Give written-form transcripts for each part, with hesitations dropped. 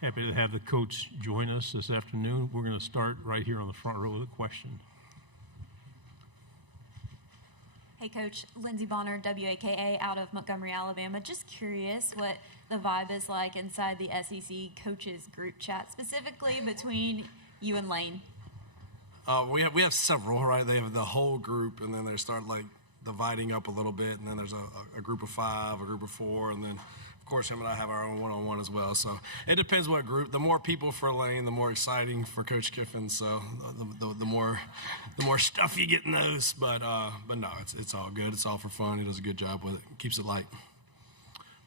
Happy to have the coach join us this afternoon. We're going to start right here on the front row with a question. Hey, Coach. Lindsey Bonner, WAKA, out of Montgomery, Alabama. Just curious what the vibe is like inside the SEC coaches group chat, specifically between you and Lane. We have several, right? They have the whole group, and then they start like dividing up a little bit, and then there's a group of 5, a group of 4, and then of course him and I have our own one-on-one as well. So it depends what group. The more people for Lane, the more exciting for Coach Kiffin. So the more stuff you get in those. But no, it's all good. It's all for fun. He does a good job with it. Keeps it light.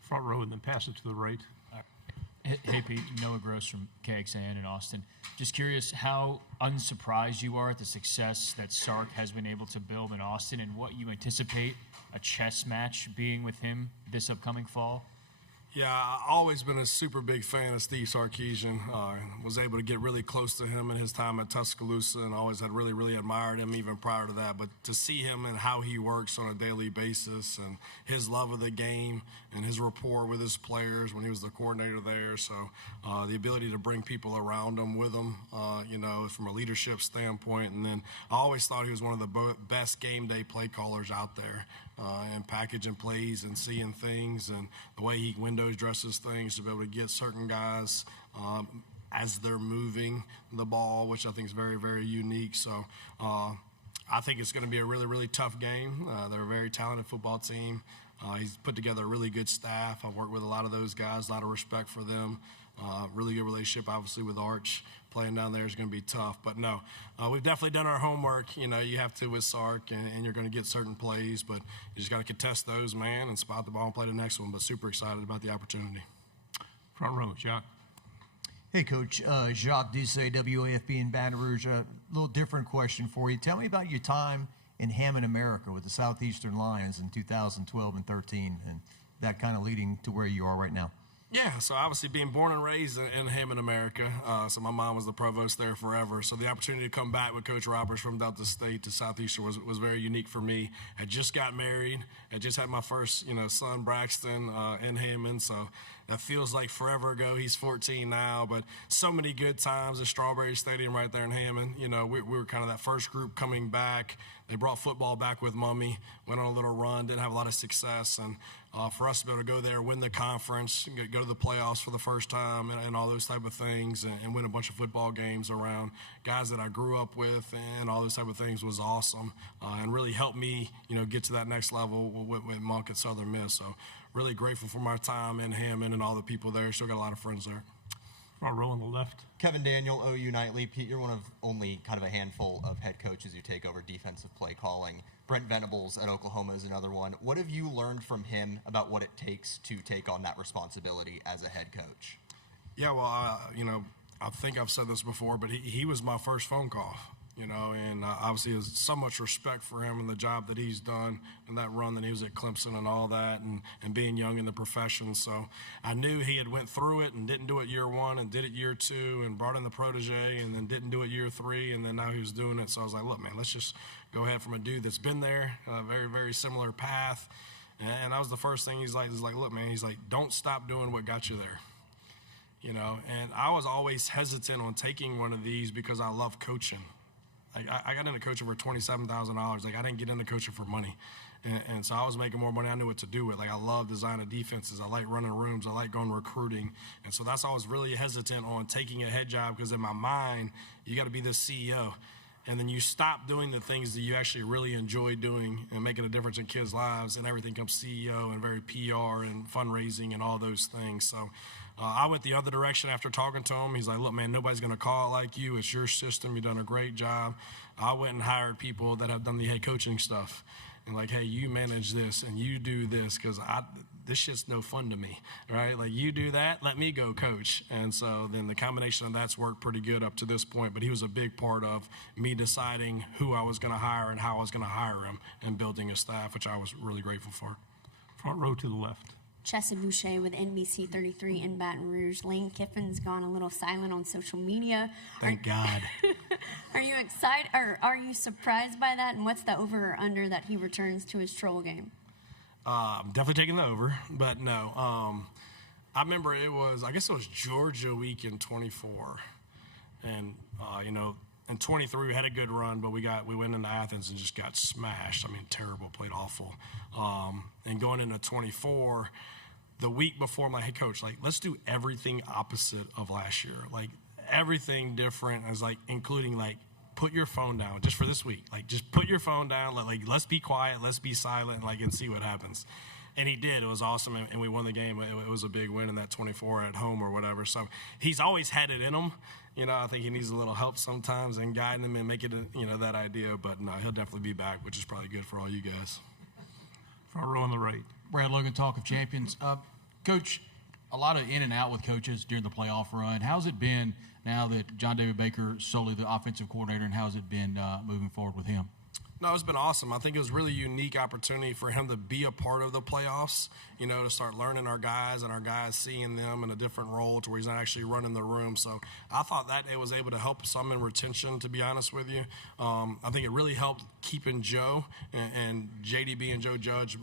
Front row and then pass it to the right. Hey Pete, Noah Gross from KXAN in Austin. Just curious how unsurprised you are at the success that Sark has been able to build in Austin, and what you anticipate a chess match being with him this upcoming fall. Yeah, I've always been a super big fan of Steve Sarkisian. Was able to get really close to him in his time at Tuscaloosa, and always had really, really admired him even prior to that. But to see him and how he works on a daily basis, and his love of the game, and his rapport with his players when he was the coordinator there. So the ability to bring people around him with him, from a leadership standpoint. And then I always thought he was one of the best game day play callers out there, and packaging plays and seeing things, and the way he windows dresses things to be able to get certain guys as they're moving the ball, which I think is very, very unique. So I think it's going to be a really, really tough game. They're a very talented football team. He's put together a really good staff. I've worked with a lot of those guys, a lot of respect for them. Really good relationship, obviously, with Arch. Playing down there is going to be tough. But no, we've definitely done our homework. You have to with Sark, and you're going to get certain plays, but you just got to contest those, man, and spot the ball and play the next one. But super excited about the opportunity. Front row, Jacques. Hey, Coach. Jacques Doucet, WAFB in Baton Rouge. A little different question for you. Tell me about your time in Hammond, America with the Southeastern Lions in 2012 and 13, and that kind of leading to where you are right now. Yeah, so obviously being born and raised in Hammond, America, so my mom was the provost there forever. So the opportunity to come back with Coach Roberts from Delta State to Southeastern was very unique for me. I just got married. I just had my first, son, Braxton, in Hammond. So that feels like forever ago. He's 14 now, but so many good times at Strawberry Stadium right there in Hammond. We were kind of that first group coming back. They brought football back with Mummy, went on a little run, didn't have a lot of success. And for us to be able to go there, win the conference, go to the playoffs for the first time, and all those type of things, and win a bunch of football games around guys that I grew up with, and all those type of things was awesome, and really helped me, get to that next level with Monk at Southern Miss. So really grateful for my time in Hammond and all the people there. Still got a lot of friends there. Front row on the left. Kevin Daniel, OU Nightly. Pete, you're one of only kind of a handful of head coaches who take over defensive play calling. Brent Venables at Oklahoma is another one. What have you learned from him about what it takes to take on that responsibility as a head coach? Yeah, well, I think I've said this before, but he was my first phone call. And obviously there's so much respect for him and the job that he's done and that run that he was at Clemson and all that, and being young in the profession. So I knew he had went through it and didn't do it year 1 and did it year 2 and brought in the protege and then didn't do it year 3, and then now he was doing it. So I was like, look, man, let's just go ahead from a dude that's been there, a very, very similar path. And that was the first thing he's like, look, man, he's like, don't stop doing what got you there. And I was always hesitant on taking one of these because I love coaching. Like I got into coaching for $27,000. Like I didn't get into coaching for money, and so I was making more money. I knew what to do with. Like I love designing defenses. I like running rooms. I like going recruiting, and so that's why I was really hesitant on taking a head job, because in my mind, you got to be the CEO, and then you stop doing the things that you actually really enjoy doing and making a difference in kids' lives, and everything comes CEO and very PR and fundraising and all those things. So. I went the other direction after talking to him. He's like, look, man, nobody's going to call it like you. It's your system. You've done a great job. I went and hired people that have done the head coaching stuff. And like, hey, you manage this and you do this, because this shit's no fun to me, right? Like, you do that, let me go coach. And so then the combination of that's worked pretty good up to this point. But he was a big part of me deciding who I was going to hire and how I was going to hire him and building a staff, which I was really grateful for. Front row to the left. Chessa Boucher with NBC 33 in Baton Rouge. Lane Kiffin's gone a little silent on social media. Thank God. Are you excited, or are you surprised by that? And what's the over or under that he returns to his troll game? I'm definitely taking the over, but no. I remember I guess it was Georgia week in 24. And, in 23 we had a good run, but we went into Athens and just got smashed. I mean, terrible, played awful. And going into 24, the week before, I'm like, hey, coach, like, let's do everything opposite of last year. Like, everything different. I was like, including, like, put your phone down just for this week. Like, just put your phone down. Like, let's be quiet. Let's be silent, and see what happens. And he did. It was awesome, and we won the game. It was a big win in that 24 at home or whatever. So he's always had it in him. I think he needs a little help sometimes and guiding him and make it, that idea. But no, he'll definitely be back, which is probably good for all you guys. Front row on the right. Brad Logan, Talk of Champions. Coach, a lot of in and out with coaches during the playoff run. How's it been now that John David Baker is solely the offensive coordinator, and how's it been moving forward with him? No, it's been awesome. I think it was a really unique opportunity for him to be a part of the playoffs, to start learning our guys and our guys seeing them in a different role to where he's not actually running the room. So I thought that it was able to help some in retention, to be honest with you. I think it really helped keeping Joe and JDB and Joe Judge,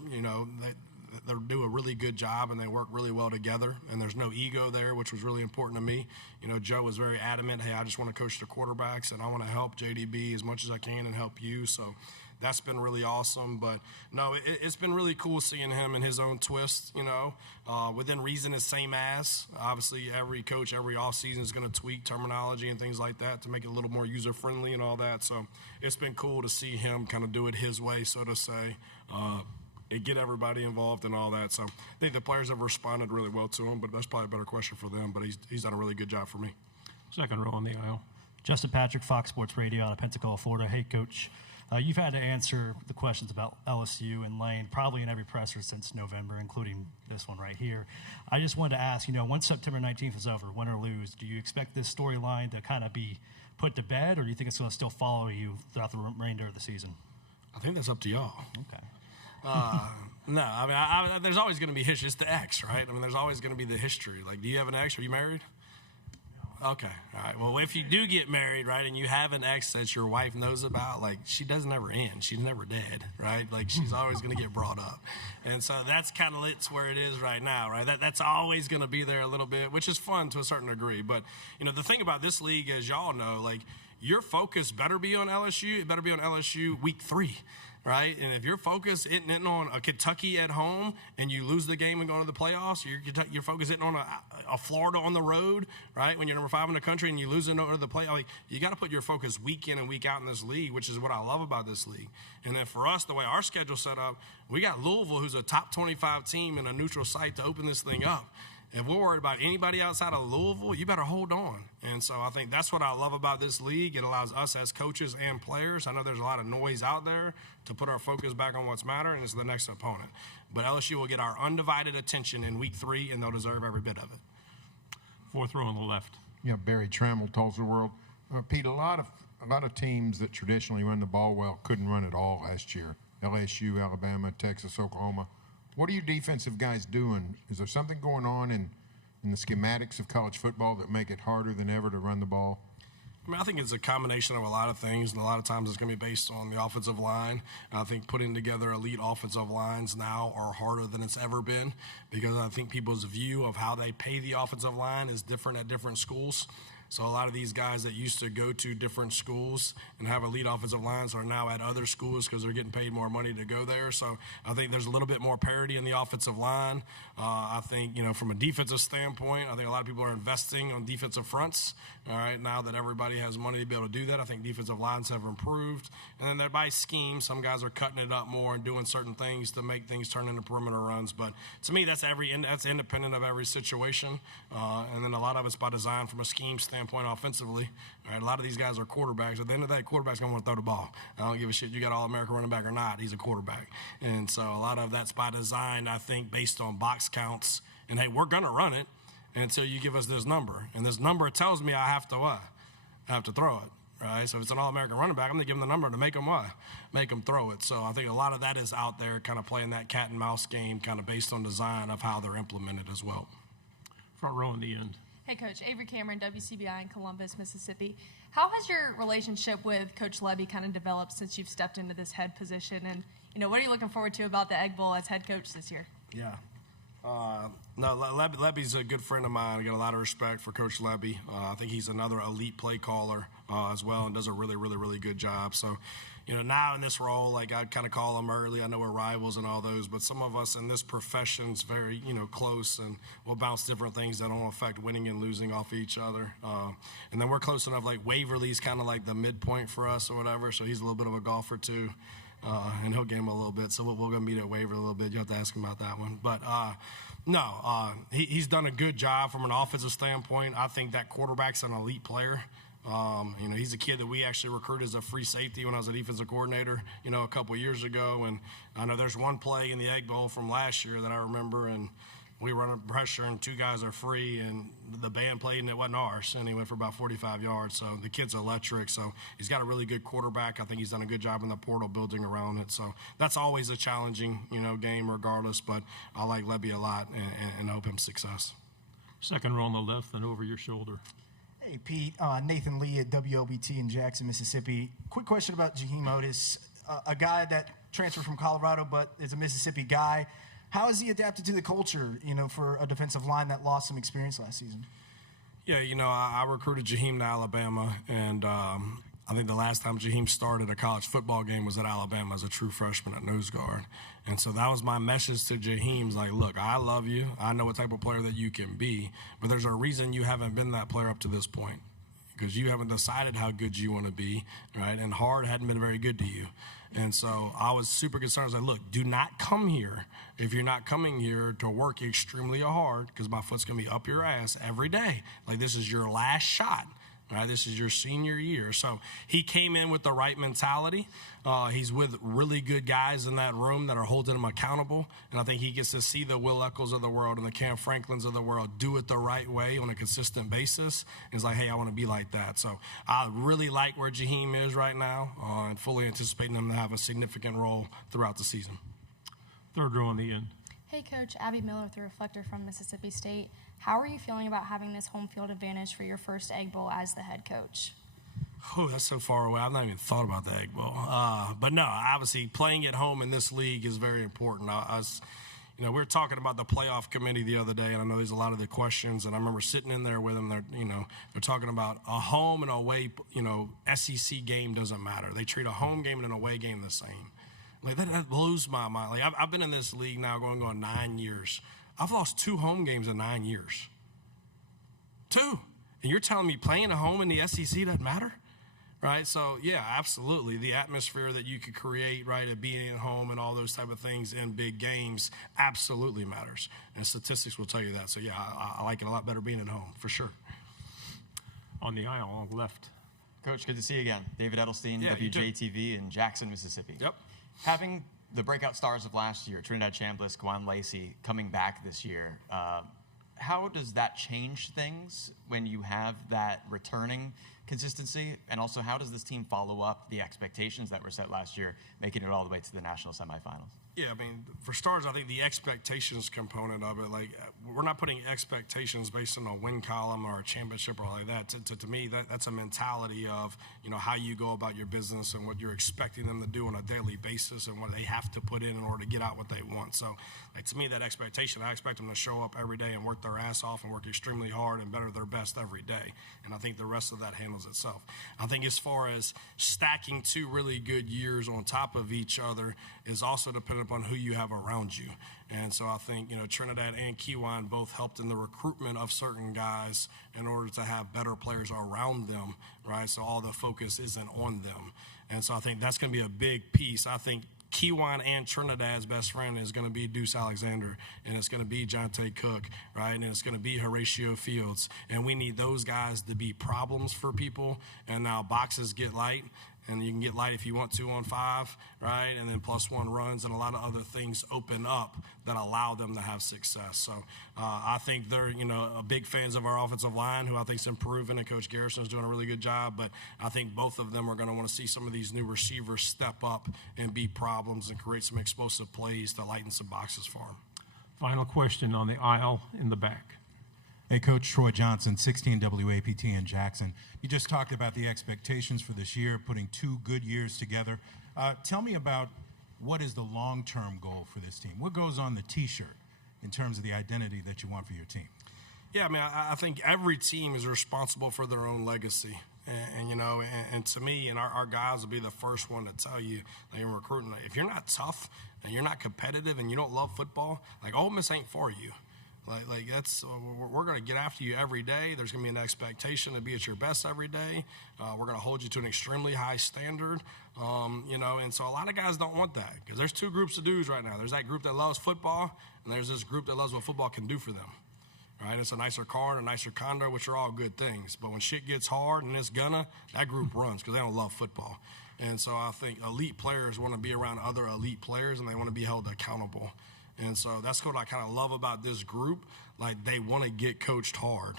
they do a really good job and they work really well together, and there's no ego there, which was really important to me. Joe was very adamant, hey, I just want to coach the quarterbacks and I want to help JDB as much as I can and help you. So that's been really awesome. But no, it's been really cool seeing him in his own twist, within reason is same as. Obviously, every coach, every offseason is going to tweak terminology and things like that to make it a little more user-friendly and all that. So it's been cool to see him kind of do it his way, so to say, and get everybody involved and all that. So I think the players have responded really well to him, but that's probably a better question for them. But he's done a really good job for me. Second row on the aisle. Justin Patrick, Fox Sports Radio out of Pensacola, Florida. Hey, Coach, you've had to answer the questions about LSU and Lane probably in every presser since November, including this one right here. I just wanted to ask, once September 19th is over, win or lose, do you expect this storyline to kind of be put to bed, or do you think it's going to still follow you throughout the remainder of the season? I think that's up to y'all. Okay. No, I mean, there's always going to be history. It's the ex, right? I mean, there's always going to be the history. Like, do you have an ex? Are you married? Okay. All right. Well, if you do get married, right, and you have an ex that your wife knows about, like, she doesn't ever end. She's never dead, right? Like, she's always going to get brought up. And so that's kind of where it is right now, right? That's always going to be there a little bit, which is fun to a certain degree. But, the thing about this league, as y'all know, like, your focus better be on LSU. It better be on LSU week 3. Right? And if your focus isn't on a Kentucky at home and you lose the game and go to the playoffs, your focus isn't on a Florida on the road, right? When you're number 5 in the country and you lose to the playoffs, like, you got to put your focus week in and week out in this league, which is what I love about this league. And then for us, the way our schedule's set up, we got Louisville, who's a top 25 team in a neutral site to open this thing up. If we're worried about anybody outside of Louisville, you better hold on. And so I think that's what I love about this league. It allows us as coaches and players, I know there's a lot of noise out there, to put our focus back on what's matter, and it's the next opponent. But LSU will get our undivided attention in week 3, and they'll deserve every bit of it. Fourth row on the left. Barry Trammell, Tulsa World. Pete, a lot of teams that traditionally run the ball well couldn't run it all last year. LSU, Alabama, Texas, Oklahoma. What are you defensive guys doing? Is there something going on in the schematics of college football that make it harder than ever to run the ball? I mean, I think it's a combination of a lot of things, and a lot of times it's going to be based on the offensive line. I think putting together elite offensive lines now are harder than it's ever been, because I think people's view of how they pay the offensive line is different at different schools. So a lot of these guys that used to go to different schools and have elite offensive lines are now at other schools because they're getting paid more money to go there. So I think there's a little bit more parity in the offensive line. I think, from a defensive standpoint, I think a lot of people are investing on defensive fronts. All right, now that everybody has money to be able to do that, I think defensive lines have improved. And then they're by scheme. Some guys are cutting it up more and doing certain things to make things turn into perimeter runs. But to me, that's independent of every situation. And then a lot of it's by design from a scheme standpoint offensively. All right, a lot of these guys are quarterbacks. At the end of the day, quarterback's going to want to throw the ball. I don't give a shit you got All-American running back or not. He's a quarterback. And so a lot of that's by design, I think, based on box counts. And, hey, we're going to run it until you give us this number. And this number tells me I have to what? I have to throw it. Right? So if it's an All-American running back, I'm going to give him the number to make him what? Make him throw it. So I think a lot of that is out there kind of playing that cat and mouse game kind of based on design of how they're implemented as well. Front row in the end. Hey, Coach. Avery Cameron, WCBI in Columbus, Mississippi. How has your relationship with Coach Levy kind of developed since you've stepped into this head position? And, what are you looking forward to about the Egg Bowl as head coach this year? Yeah. I No, Lebby's a good friend of mine. I got a lot of respect for Coach Lebby. I think he's another elite play caller as well, and does a really, really, really good job. So, now in this role, like I kind of call him early. I know we're rivals and all those, but some of us in this profession's very, close, and we'll bounce different things that don't affect winning and losing off each other. And then we're close enough, like Waverly's kind of like the midpoint for us or whatever, so he's a little bit of a golfer too. And he'll game a little bit, so we're going to meet at Waverly a little bit. You have to ask him about that one. But, he's done a good job from an offensive standpoint. I think that quarterback's an elite player. He's a kid that we actually recruited as a free safety when I was a defensive coordinator, a couple years ago. And I know there's one play in the Egg Bowl from last year that I remember, and we run a pressure and two guys are free, and the band played and it wasn't ours, and he went for about 45 yards. So the kid's electric. So he's got a really good quarterback. I think he's done a good job in the portal building around it. So that's always a challenging, game regardless. But I like Lebby a lot and hope him success. Second row on the left and over your shoulder. Hey, Pete. Nathan Lee at WLBT in Jackson, Mississippi. Quick question about Jaheim Otis, a guy that transferred from Colorado but is a Mississippi guy. How has he adapted to the culture, for a defensive line that lost some experience last season? Yeah, I recruited Jaheim to Alabama, and I think the last time Jaheim started a college football game was at Alabama as a true freshman at nose guard. And so that was my message to Jaheim, like, look, I love you. I know what type of player that you can be, but there's a reason you haven't been that player up to this point, because you haven't decided how good you want to be, right? And hard hadn't been very good to you. And so I was super concerned. I was like, look, do not come here if you're not coming here to work extremely hard, because my foot's going to be up your ass every day. Like, this is your last shot, right? This is your senior year. So he came in with the right mentality. He's with really good guys in that room that are holding him accountable. And I think he gets to see the Will Eccles of the world and the Cam Franklins of the world do it the right way on a consistent basis. And he's like, hey, I want to be like that. So I really like where Jaheim is right now, and fully anticipating him to have a significant role throughout the season. Third row on the end. Hey, Coach. Abby Miller with the Reflector from Mississippi State. How are you feeling about having this home field advantage for your first Egg Bowl as the head coach? Oh, that's so far away. I've not even thought about the Egg Bowl. But no, obviously playing at home in this league is very important. We were talking about the playoff committee the other day, and I know there's a lot of the questions, and I remember sitting in there with them. They're talking about a home and away, SEC game doesn't matter. They treat a home game and an away game the same. Like, that blows my mind. Like, I've been in this league now going on 9 years. I've lost 2 home games in 9 years. 2. And you're telling me playing at home in the SEC doesn't matter? Right? So, yeah, absolutely. The atmosphere that you could create, right, of being at home and all those type of things in big games absolutely matters. And statistics will tell you that. So, yeah, I like it a lot better being at home, for sure. On the aisle on the left. Coach, good to see you again. David Edelstein, Yeah, you too. WJTV in Jackson, Mississippi. Yep. Having the breakout stars of last year, Trinidad Chambliss, Kwan Lacey, coming back this year, how does that change things when you have that returning consistency? And also, how does this team follow up the expectations that were set last year, making it all the way to the national semifinals? Yeah, I mean, for starters, I think the expectations component of it, like, we're not putting expectations based on a win column or a championship or all like that. To me, that's a mentality of, how you go about your business and what you're expecting them to do on a daily basis and what they have to put in order to get out what they want. So, like, to me, that expectation, I expect them to show up every day and work their ass off and work extremely hard and better their best every day. And I think the rest of that handles itself. I think as far as stacking 2 really good years on top of each other is also dependent upon who you have around you. And so I think, Trinidad and Kiwan both helped in the recruitment of certain guys in order to have better players around them, right? So all the focus isn't on them. And so I think that's going to be a big piece. I think Kiwan and Trinidad's best friend is going to be Deuce Alexander, and it's going to be Jonte Cook, right? And it's going to be Horatio Fields. And we need those guys to be problems for people. And now boxes get light, and you can get light if you want to on 5, right? And then +1 runs and a lot of other things open up that allow them to have success. So I think they're, big fans of our offensive line, who I think is improving, and Coach Garrison's doing a really good job. But I think both of them are going to want to see some of these new receivers step up and be problems and create some explosive plays to lighten some boxes for them. Final question on the aisle in the back. Hey, Coach. Troy Johnson, 16 WAPT in Jackson. You just talked about the expectations for this year, putting 2 good years together. Tell me about what is the long-term goal for this team? What goes on the T-shirt? in terms of the identity that you want for your team? Yeah, I mean, I think every team is responsible for their own legacy. And to me, and our guys will be the first one to tell you, like in recruiting, if you're not tough and you're not competitive and you don't love football, like Ole Miss ain't for you. Like that's we're going to get after you every day. There's going to be an expectation to be at your best every day. We're going to hold you to an extremely high standard. And so a lot of guys don't want that because there's two groups of dudes right now. There's that group that loves football, and there's this group that loves what football can do for them. Right? It's a nicer car and a nicer condo, which are all good things. But when shit gets hard and it's that group runs because they don't love football. And so I think elite players want to be around other elite players and they want to be held accountable. And so that's what I kind of love about this group. Like, they want to get coached hard.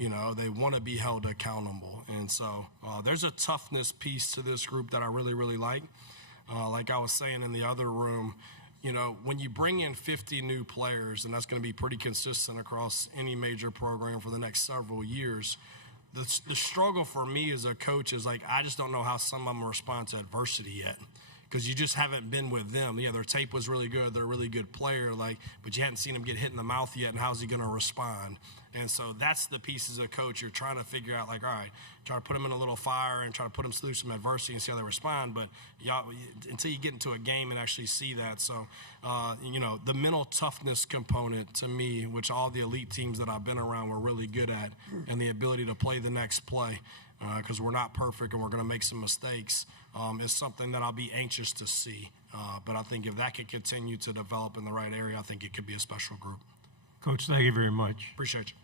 They want to be held accountable. And so there's a toughness piece to this group that I really, really like. Like I was saying in the other room, when you bring in 50 new players, and that's going to be pretty consistent across any major program for the next several years, the struggle for me as a coach is, like, I just don't know how some of them respond to adversity yet because you just haven't been with them. Yeah, their tape was really good. They're a really good player, but you hadn't seen them get hit in the mouth yet, and how's he going to respond? And so that's the pieces of coach you're trying to figure out, like, all right, try to put them in a little fire and try to put them through some adversity and see how they respond. But until you get into a game and actually see that. So, the mental toughness component to me, which all the elite teams that I've been around were really good at, and the ability to play the next play, because we're not perfect and we're going to make some mistakes, is something that I'll be anxious to see. But I think if that could continue to develop in the right area, I think it could be a special group. Coach, thank you very much. Appreciate you.